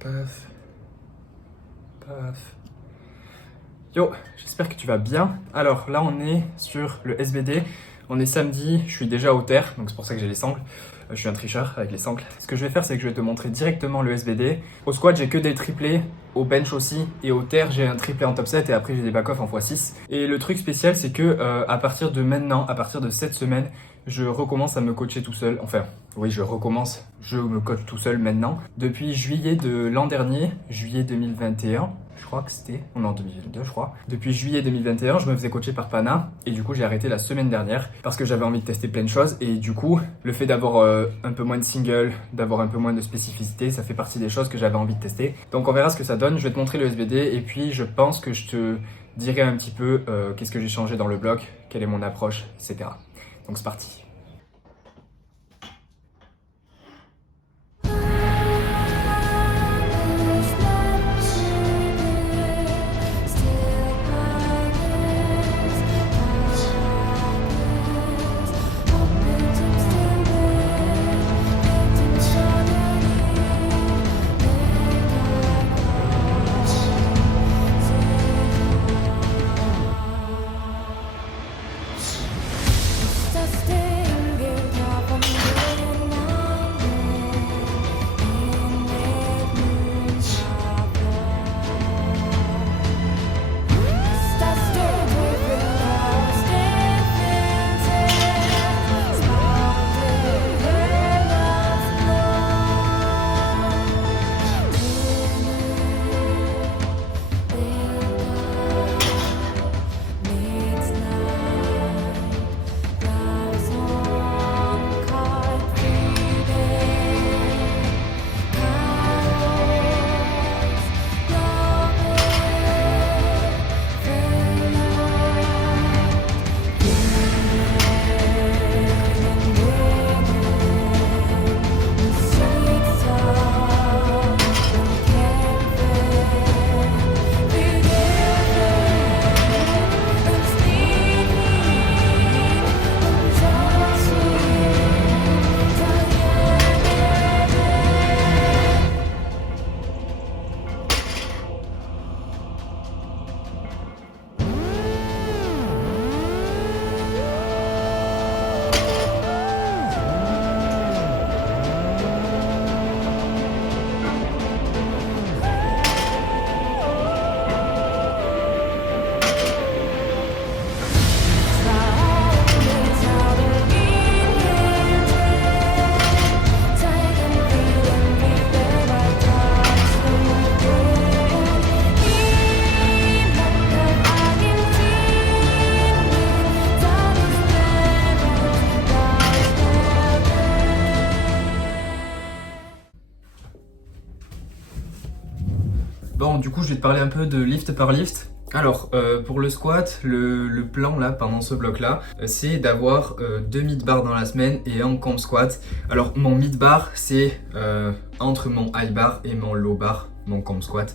Paf, paf. Yo, j'espère que tu vas bien. Alors là, on est sur le SBD. On est samedi, je suis déjà au terre, donc c'est pour ça que j'ai les sangles. Je suis un tricheur avec les sangles. Ce que je vais faire, c'est que je vais te montrer directement le SBD. Au squat, j'ai que des triplés. Au bench aussi. Et au terre, j'ai un triplé en top 7 et après, j'ai des back-off en x6. Et le truc spécial, c'est que à partir de maintenant, à partir de cette semaine, je recommence à me coacher tout seul. Enfin, oui, je recommence. Je me coach tout seul maintenant. Depuis juillet de l'an dernier, juillet 2021. Je crois que c'était, non, 2022 je crois. Depuis juillet 2021, je me faisais coacher par Pana et du coup j'ai arrêté la semaine dernière parce que j'avais envie de tester plein de choses et du coup le fait d'avoir un peu moins de singles, d'avoir un peu moins de spécificité, ça fait partie des choses que j'avais envie de tester. Donc on verra ce que ça donne, je vais te montrer le SBD et puis je pense que je te dirai un petit peu qu'est-ce que j'ai changé dans le bloc, quelle est mon approche, etc. Donc c'est parti. Bon, du coup, je vais te parler un peu de lift par lift. Alors, pour le squat, le plan là, pendant ce bloc là, c'est d'avoir 2 mid-bars dans la semaine et un comp squat. Alors, mon mid-bar, c'est entre mon high bar et mon low bar, mon comp squat.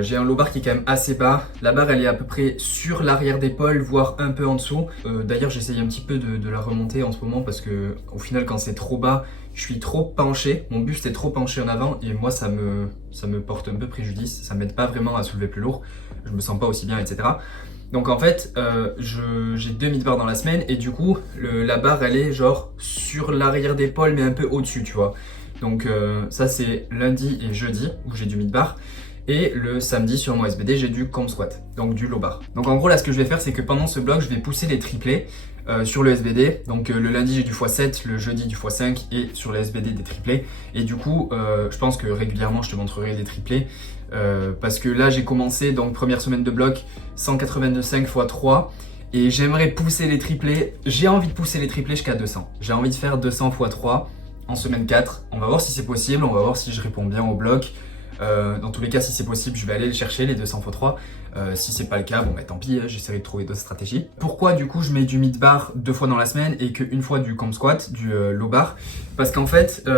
J'ai un low bar qui est quand même assez bas. La barre, elle est à peu près sur l'arrière d'épaule, voire un peu en dessous. D'ailleurs, j'essaye un petit peu de la remonter en ce moment parce que, au final, quand c'est trop bas, je suis trop penché, mon buste est trop penché en avant et moi ça me porte un peu préjudice, ça m'aide pas vraiment à soulever plus lourd, je me sens pas aussi bien, etc. Donc en fait, j'ai 2 mid-bars dans la semaine et du coup, la barre elle est genre sur l'arrière d'épaule mais un peu au-dessus, tu vois. Donc ça c'est lundi et jeudi où j'ai du mid-bar. Et le samedi sur mon SBD, j'ai du comp squat, donc du low bar. Donc en gros là ce que je vais faire c'est que pendant ce bloc, je vais pousser les triplés sur le SBD. Donc le lundi j'ai du x7, le jeudi du x5 et sur le SBD des triplés. Et du coup je pense que régulièrement je te montrerai des triplés. Parce que là j'ai commencé donc première semaine de bloc 185 x 3 et j'aimerais pousser les triplés. J'ai envie de pousser les triplés jusqu'à 200. J'ai envie de faire 200 x 3 en semaine 4. On va voir si c'est possible, on va voir si je réponds bien au bloc. Dans tous les cas, si c'est possible, je vais aller le chercher, les 200 x 3. Si c'est pas le cas, bon bah tant pis, j'essaierai de trouver d'autres stratégies. Pourquoi du coup je mets du mid-bar 2 fois dans la semaine et qu'une fois du comp squat, du low bar? Parce qu'en fait,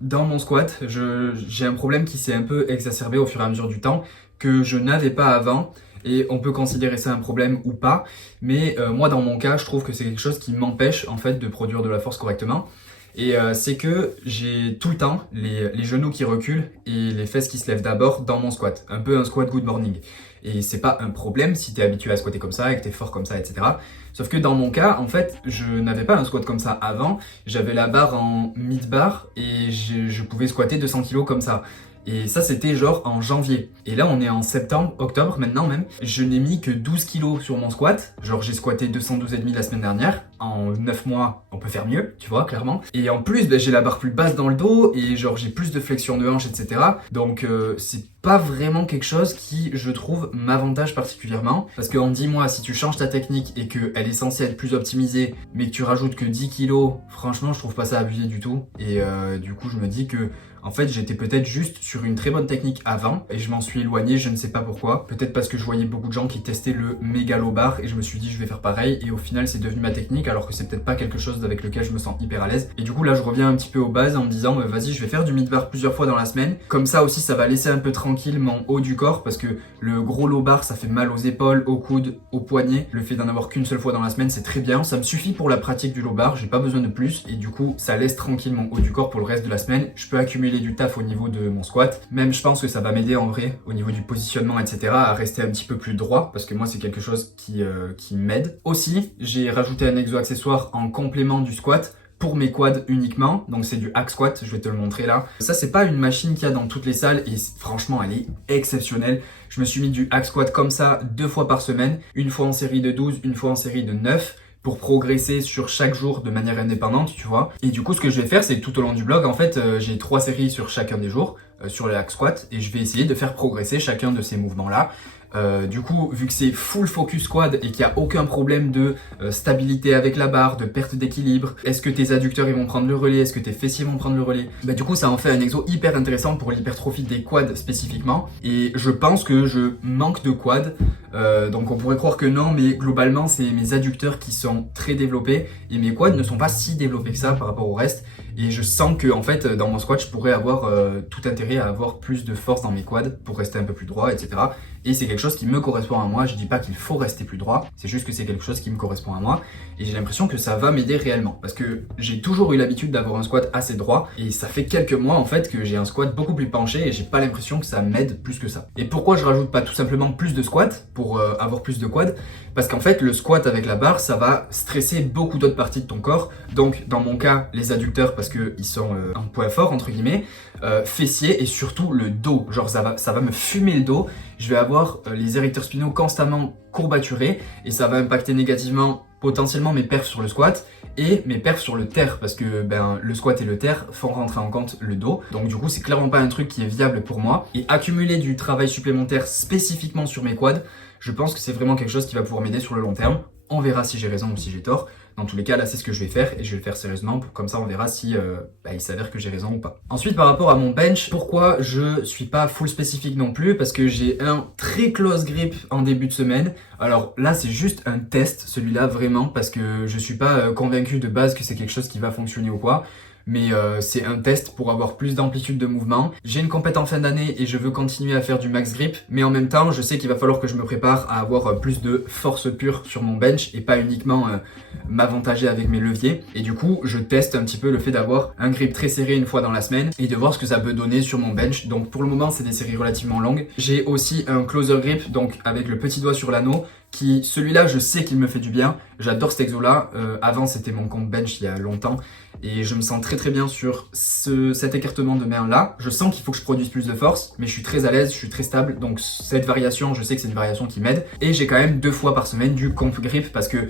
dans mon squat, j'ai un problème qui s'est un peu exacerbé au fur et à mesure du temps, que je n'avais pas avant. Et on peut considérer ça un problème ou pas, mais moi dans mon cas, je trouve que c'est quelque chose qui m'empêche en fait de produire de la force correctement. Et c'est que j'ai tout le temps les genoux qui reculent et les fesses qui se lèvent d'abord dans mon squat. Un peu un squat good morning. Et c'est pas un problème si t'es habitué à squatter comme ça et que t'es fort comme ça, etc. Sauf que dans mon cas, en fait, je n'avais pas un squat comme ça avant. J'avais la barre en mid-bar et je pouvais squatter 200 kg comme ça. Et ça, c'était genre en janvier. Et là, on est en septembre, octobre maintenant même. Je n'ai mis que 12 kilos sur mon squat. Genre, j'ai squatté 212,5 la semaine dernière. En 9 mois, on peut faire mieux, tu vois, clairement. Et en plus, j'ai la barre plus basse dans le dos et genre, j'ai plus de flexion de hanche, etc. Donc, c'est pas vraiment quelque chose qui, je trouve, m'avantage particulièrement. Parce qu'en 10 mois, si tu changes ta technique et qu'elle est censée être plus optimisée, mais que tu rajoutes que 10 kilos, franchement, je trouve pas ça abusé du tout. Et du coup, je me dis que en fait, j'étais peut-être juste sur une très bonne technique avant et je m'en suis éloigné, je ne sais pas pourquoi. Peut-être parce que je voyais beaucoup de gens qui testaient le méga low bar et je me suis dit je vais faire pareil et au final c'est devenu ma technique alors que c'est peut-être pas quelque chose avec lequel je me sens hyper à l'aise. Et du coup là je reviens un petit peu aux bases en me disant vas-y je vais faire du mid bar plusieurs fois dans la semaine. Comme ça aussi ça va laisser un peu tranquille mon haut du corps parce que le gros low bar ça fait mal aux épaules, aux coudes, aux poignets. Le fait d'en avoir qu'une seule fois dans la semaine c'est très bien. Ça me suffit pour la pratique du low bar, j'ai pas besoin de plus et du coup ça laisse tranquille mon haut du corps pour le reste de la semaine. Je peux accumuler du taf au niveau de mon squat. Même je pense que ça va m'aider en vrai au niveau du positionnement etc à rester un petit peu plus droit parce que moi c'est quelque chose qui m'aide. Aussi j'ai rajouté un exo accessoire en complément du squat pour mes quads uniquement, donc c'est du hack squat, je vais te le montrer là. Ça c'est pas une machine qu'il y a dans toutes les salles et franchement elle est exceptionnelle. Je me suis mis du hack squat comme ça 2 fois par semaine, une fois en série de 12, une fois en série de 9 pour progresser sur chaque jour de manière indépendante, tu vois. Et du coup, ce que je vais faire, c'est tout au long du blog, en fait, j'ai 3 séries sur chacun des jours, sur le hack squat, et je vais essayer de faire progresser chacun de ces mouvements-là. Du coup, vu que c'est full focus quad et qu'il n'y a aucun problème de stabilité avec la barre, de perte d'équilibre, est-ce que tes adducteurs ils vont prendre le relais, est-ce que tes fessiers vont prendre le relais, bah du coup ça en fait un exo hyper intéressant pour l'hypertrophie des quads spécifiquement. Et je pense que je manque de quad, donc on pourrait croire que non, mais globalement c'est mes adducteurs qui sont très développés et mes quads ne sont pas si développés que ça par rapport au reste. Et je sens que en fait dans mon squat je pourrais avoir tout intérêt à avoir plus de force dans mes quads pour rester un peu plus droit, etc. Et c'est quelque chose qui me correspond à moi. Je dis pas qu'il faut rester plus droit, c'est juste que c'est quelque chose qui me correspond à moi. Et j'ai l'impression que ça va m'aider réellement. Parce que j'ai toujours eu l'habitude d'avoir un squat assez droit. Et ça fait quelques mois en fait que j'ai un squat beaucoup plus penché et j'ai pas l'impression que ça m'aide plus que ça. Et pourquoi je rajoute pas tout simplement plus de squats pour avoir plus de quad? Parce qu'en fait le squat avec la barre ça va stresser beaucoup d'autres parties de ton corps. Donc dans mon cas les adducteurs parce qu'ils sont un point fort entre guillemets, fessiers et surtout le dos. Genre ça va me fumer le dos. Je vais avoir les érecteurs spinaux constamment courbaturés et ça va impacter négativement potentiellement mes perfs sur le squat et mes perfs sur le terre parce que le squat et le terre font rentrer en compte le dos. Donc du coup c'est clairement pas un truc qui est viable pour moi. Et accumuler du travail supplémentaire spécifiquement sur mes quads, je pense que c'est vraiment quelque chose qui va pouvoir m'aider sur le long terme. On verra si j'ai raison ou si j'ai tort. Dans tous les cas, là, c'est ce que je vais faire et je vais le faire sérieusement. Comme ça, on verra si il s'avère que j'ai raison ou pas. Ensuite, par rapport à mon bench, pourquoi je suis pas full spécifique non plus? Parce que j'ai un très close grip en début de semaine. Alors là, c'est juste un test, celui-là, vraiment, parce que je suis pas convaincu de base que c'est quelque chose qui va fonctionner ou quoi. Mais c'est un test pour avoir plus d'amplitude de mouvement. J'ai une compète en fin d'année et je veux continuer à faire du max grip, mais en même temps, je sais qu'il va falloir que je me prépare à avoir plus de force pure sur mon bench et pas uniquement m'avantager avec mes leviers. Et du coup, je teste un petit peu le fait d'avoir un grip très serré une fois dans la semaine et de voir ce que ça peut donner sur mon bench. Donc pour le moment, c'est des séries relativement longues. J'ai aussi un closer grip, donc avec le petit doigt sur l'anneau, qui celui-là je sais qu'il me fait du bien. J'adore cet exo là, avant c'était mon compte bench il y a longtemps et je me sens très très bien sur cet écartement de main là. Je sens qu'il faut que je produise plus de force mais je suis très à l'aise, je suis très stable, donc cette variation je sais que c'est une variation qui m'aide. Et j'ai quand même 2 fois par semaine du comp grip parce que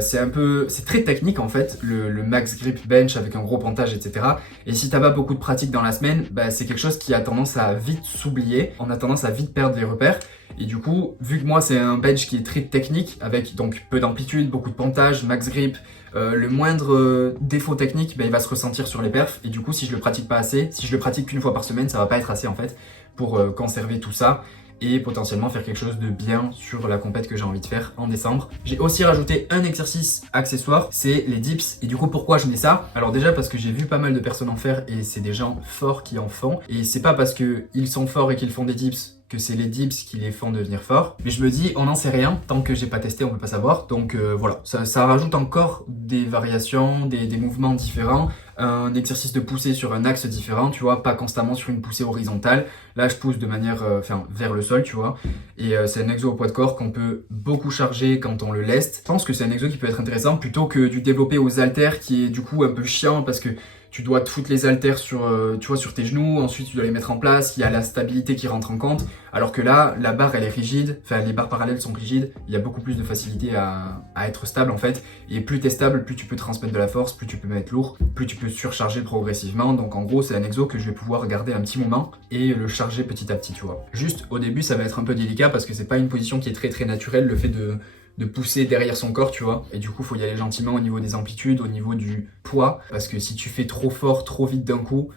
c'est très technique en fait, le max grip bench avec un gros pentage, etc. Et si t'as pas beaucoup de pratique dans la semaine, c'est quelque chose qui a tendance à vite s'oublier, on a tendance à vite perdre les repères. Et du coup, vu que moi c'est un bench qui est très technique, avec donc peu d'amplitude, beaucoup de pentage, max grip, le moindre défaut technique, il va se ressentir sur les perfs. Et du coup, si je le pratique pas assez, si je le pratique qu'une fois par semaine, ça va pas être assez en fait pour conserver tout ça et potentiellement faire quelque chose de bien sur la compète que j'ai envie de faire en décembre. J'ai aussi rajouté un exercice accessoire, c'est les dips. Et du coup, pourquoi je mets ça? Alors déjà parce que j'ai vu pas mal de personnes en faire et c'est des gens forts qui en font. Et c'est pas parce qu'ils sont forts et qu'ils font des dips que c'est les dips qui les font devenir forts. Mais je me dis, on n'en sait rien, tant que j'ai pas testé, on peut pas savoir. Donc voilà, ça rajoute encore des variations, des mouvements différents un exercice de poussée sur un axe différent, tu vois, pas constamment sur une poussée horizontale. Là, je pousse de manière, vers le sol, tu vois. Et c'est un exo au poids de corps qu'on peut beaucoup charger quand on le leste. Je pense que c'est un exo qui peut être intéressant plutôt que du développé aux haltères qui est du coup un peu chiant parce que tu dois te foutre les haltères sur, tu vois, sur tes genoux, ensuite tu dois les mettre en place, il y a la stabilité qui rentre en compte, alors que là, la barre elle est rigide, enfin les barres parallèles sont rigides, il y a beaucoup plus de facilité à être stable en fait, et plus t'es stable, plus tu peux transmettre de la force, plus tu peux mettre lourd, plus tu peux surcharger progressivement, donc en gros c'est un exo que je vais pouvoir garder un petit moment et le charger petit à petit, tu vois. Juste au début ça va être un peu délicat parce que c'est pas une position qui est très naturelle, le fait de pousser derrière son corps, tu vois. Et du coup, faut y aller gentiment au niveau des amplitudes, au niveau du poids, parce que si tu fais trop fort, trop vite d'un coup,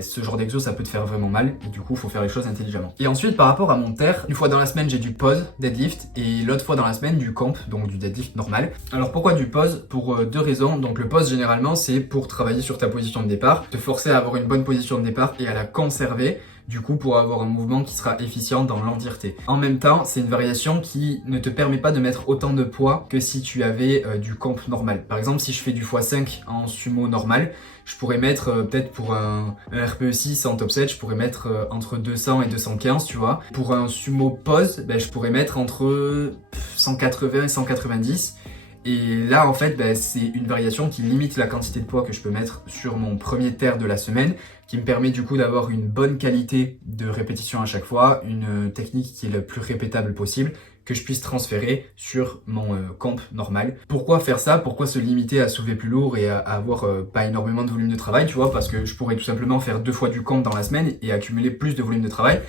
ce genre d'exo, ça peut te faire vraiment mal, et du coup, faut faire les choses intelligemment. Et ensuite, par rapport à mon terre, une fois dans la semaine, j'ai du pause, deadlift, et l'autre fois dans la semaine, du comp, donc du deadlift normal. Alors pourquoi du pause? Pour deux raisons. Donc le pause, généralement, c'est pour travailler sur ta position de départ, te forcer à avoir une bonne position de départ et à la conserver, du coup pour avoir un mouvement qui sera efficient dans l'entièreté. En même temps, c'est une variation qui ne te permet pas de mettre autant de poids que si tu avais du comp normal. Par exemple, si je fais du x5 en sumo normal, je pourrais mettre peut-être pour un RPE 6 en top 7, je pourrais mettre entre 200 et 215, tu vois. Pour un sumo pause, je pourrais mettre entre 180 et 190. Et là, en fait, c'est une variation qui limite la quantité de poids que je peux mettre sur mon premier terre de la semaine, qui me permet du coup d'avoir une bonne qualité de répétition à chaque fois, une technique qui est le plus répétable possible, que je puisse transférer sur mon comp normal. Pourquoi faire ça? Pourquoi se limiter à soulever plus lourd et à avoir pas énormément de volume de travail, tu vois? Parce que je pourrais tout simplement faire 2 fois du comp dans la semaine et accumuler plus de volume de travail.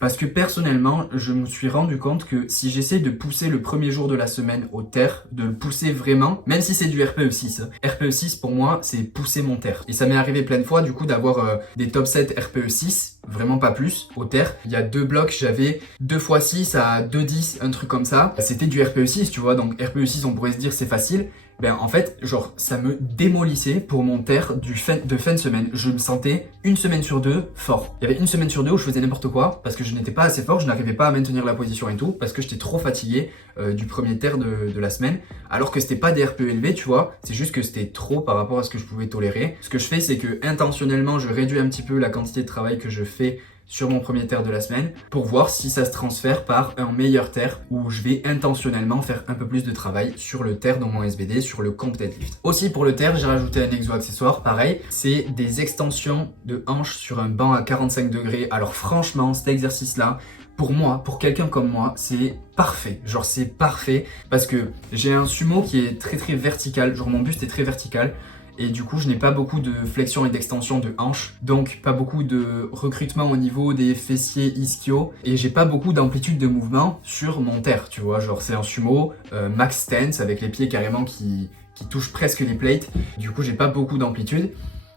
Parce que personnellement, je me suis rendu compte que si j'essaie de pousser le premier jour de la semaine au terre, de le pousser vraiment, même si c'est du RPE 6, RPE 6 pour moi, c'est pousser mon terre. Et ça m'est arrivé plein de fois du coup d'avoir des top 7 RPE 6, vraiment pas plus, au terre. Il y a 2 blocs, j'avais 2 x 6 à 2,10, un truc comme ça. C'était du RPE 6, tu vois, donc RPE 6 on pourrait se dire c'est facile. En fait, genre, ça me démolissait pour mon terre de fin de semaine. Je me sentais une semaine sur deux fort. Il y avait une semaine sur deux où je faisais n'importe quoi parce que je n'étais pas assez fort, je n'arrivais pas à maintenir la position et tout parce que j'étais trop fatigué du premier terre de la semaine. Alors que c'était pas des RPE élevés, tu vois, c'est juste que c'était trop par rapport à ce que je pouvais tolérer. Ce que je fais, c'est que intentionnellement, je réduis un petit peu la quantité de travail que je fais sur mon premier terre de la semaine pour voir si ça se transfère par un meilleur terre où je vais intentionnellement faire un peu plus de travail sur le terre dans mon SBD, sur le comp deadlift. Aussi pour le terre, j'ai rajouté un exo accessoire, pareil, c'est des extensions de hanches sur un banc à 45 degrés. Alors franchement, cet exercice-là, pour moi, pour quelqu'un comme moi, c'est parfait. Genre c'est parfait parce que j'ai un sumo qui est très vertical, genre mon buste est très vertical. Et du coup, je n'ai pas beaucoup de flexion et d'extension de hanches, donc pas beaucoup de recrutement au niveau des fessiers ischio, et j'ai pas beaucoup d'amplitude de mouvement sur mon terre, tu vois, genre c'est un sumo max stance avec les pieds carrément qui touchent presque les plates, du coup j'ai pas beaucoup d'amplitude,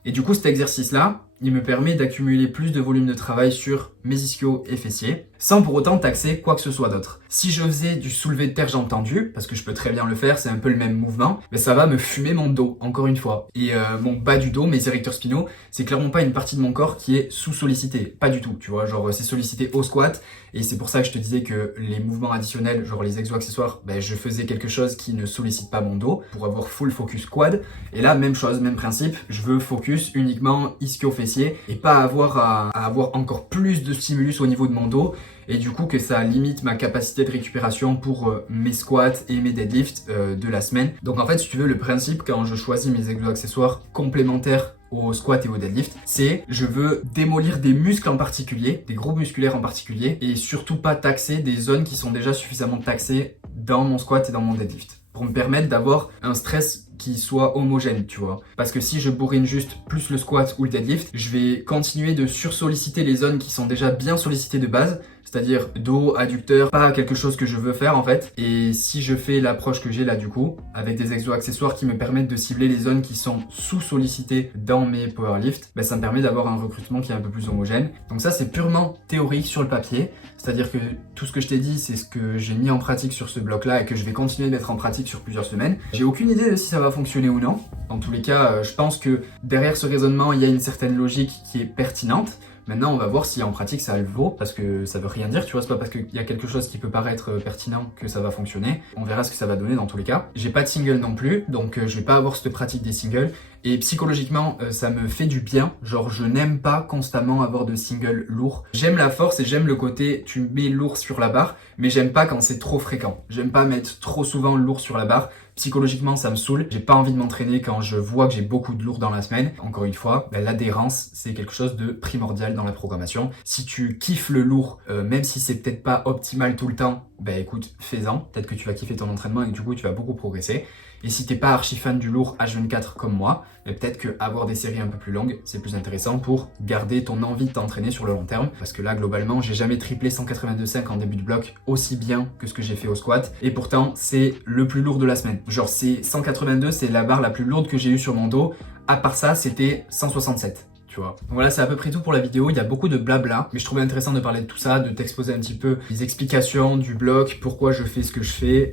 et du coup cet exercice-là, il me permet d'accumuler plus de volume de travail sur mes ischios et fessiers, sans pour autant taxer quoi que ce soit d'autre. Si je faisais du soulevé de terre jambes tendues, parce que je peux très bien le faire, c'est un peu le même mouvement, mais ça va me fumer mon dos, encore une fois. Et mon bas du dos, mes érecteurs spinaux, c'est clairement pas une partie de mon corps qui est sous-sollicitée, pas du tout, tu vois, genre c'est sollicité au squat, et c'est pour ça que je te disais que les mouvements additionnels, genre les exos accessoires, je faisais quelque chose qui ne sollicite pas mon dos, pour avoir full focus quad, et là, même chose, même principe, je veux focus uniquement ischio-fessiers, et pas avoir à avoir encore plus de stimulus au niveau de mon dos, et du coup que ça limite ma capacité de récupération pour mes squats et mes deadlifts de la semaine. Donc en fait, si tu veux, le principe quand je choisis mes exos accessoires complémentaires au squat et au deadlift, c'est je veux démolir des muscles en particulier, des groupes musculaires en particulier, et surtout pas taxer des zones qui sont déjà suffisamment taxées dans mon squat et dans mon deadlift, pour me permettre d'avoir un stress qui soit homogène, tu vois. Parce que si je bourrine juste plus le squat ou le deadlift, je vais continuer de sursolliciter les zones qui sont déjà bien sollicitées de base, c'est-à-dire dos, adducteur, pas quelque chose que je veux faire en fait. Et si je fais l'approche que j'ai là du coup, avec des exos accessoires qui me permettent de cibler les zones qui sont sous-sollicitées dans mes powerlifts, ça me permet d'avoir un recrutement qui est un peu plus homogène. Donc ça c'est purement théorique sur le papier, c'est-à-dire que tout ce que je t'ai dit c'est ce que j'ai mis en pratique sur ce bloc-là et que je vais continuer de mettre en pratique sur plusieurs semaines. J'ai aucune idée de si ça va fonctionner ou non. Dans tous les cas, je pense que derrière ce raisonnement, il y a une certaine logique qui est pertinente. Maintenant, on va voir si en pratique ça le vaut, parce que ça veut rien dire, tu vois, c'est pas parce qu'il y a quelque chose qui peut paraître pertinent que ça va fonctionner. On verra ce que ça va donner dans tous les cas. J'ai pas de single non plus, donc je vais pas avoir cette pratique des singles. Et psychologiquement, ça me fait du bien. Genre, je n'aime pas constamment avoir de singles lourds. J'aime la force et j'aime le côté tu mets lourd sur la barre, mais j'aime pas quand c'est trop fréquent. J'aime pas mettre trop souvent lourd sur la barre. Psychologiquement, ça me saoule. J'ai pas envie de m'entraîner quand je vois que j'ai beaucoup de lourd dans la semaine. Encore une fois, l'adhérence, c'est quelque chose de primordial dans la programmation. Si tu kiffes le lourd, même si c'est peut-être pas optimal tout le temps, écoute, fais-en. Peut-être que tu vas kiffer ton entraînement et que du coup, tu vas beaucoup progresser. Et si t'es pas archi fan du lourd H24 comme moi, peut-être que avoir des séries un peu plus longues, c'est plus intéressant pour garder ton envie de t'entraîner sur le long terme. Parce que là, globalement, j'ai jamais triplé 182,5 en début de bloc aussi bien que ce que j'ai fait au squat. Et pourtant, c'est le plus lourd de la semaine. Genre, c'est 182, c'est la barre la plus lourde que j'ai eue sur mon dos. À part ça, c'était 167. Donc voilà, c'est à peu près tout pour la vidéo. Il y a beaucoup de blabla, mais je trouvais intéressant de parler de tout ça, de t'exposer un petit peu les explications du bloc, pourquoi je fais ce que je fais,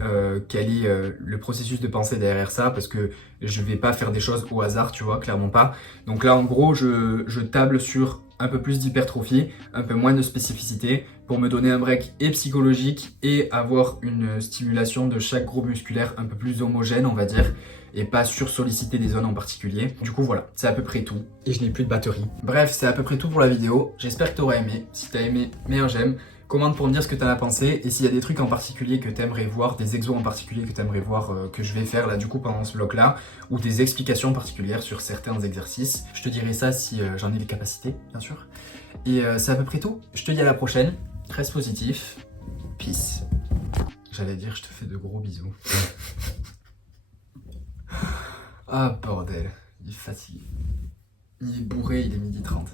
quel est le processus de pensée derrière ça, parce que je vais pas faire des choses au hasard, tu vois, clairement pas. Donc là, en gros, je table sur un peu plus d'hypertrophie, un peu moins de spécificité, pour me donner un break et psychologique et avoir une stimulation de chaque groupe musculaire un peu plus homogène, on va dire, et pas sursolliciter des zones en particulier. Du coup voilà, c'est à peu près tout. Et je n'ai plus de batterie. Bref, c'est à peu près tout pour la vidéo. J'espère que tu auras aimé. Si tu as aimé, mets un j'aime. Commente pour me dire ce que tu en as pensé et s'il y a des trucs en particulier que tu aimerais voir, des exos en particulier que tu aimerais voir que je vais faire là du coup pendant ce bloc là, ou des explications particulières sur certains exercices. Je te dirai ça si j'en ai les capacités, bien sûr. Et c'est à peu près tout. Je te dis à la prochaine. Reste positif. Peace. J'allais dire je te fais de gros bisous. Ah bordel, il est fatigué. Il est bourré, il est 12h30.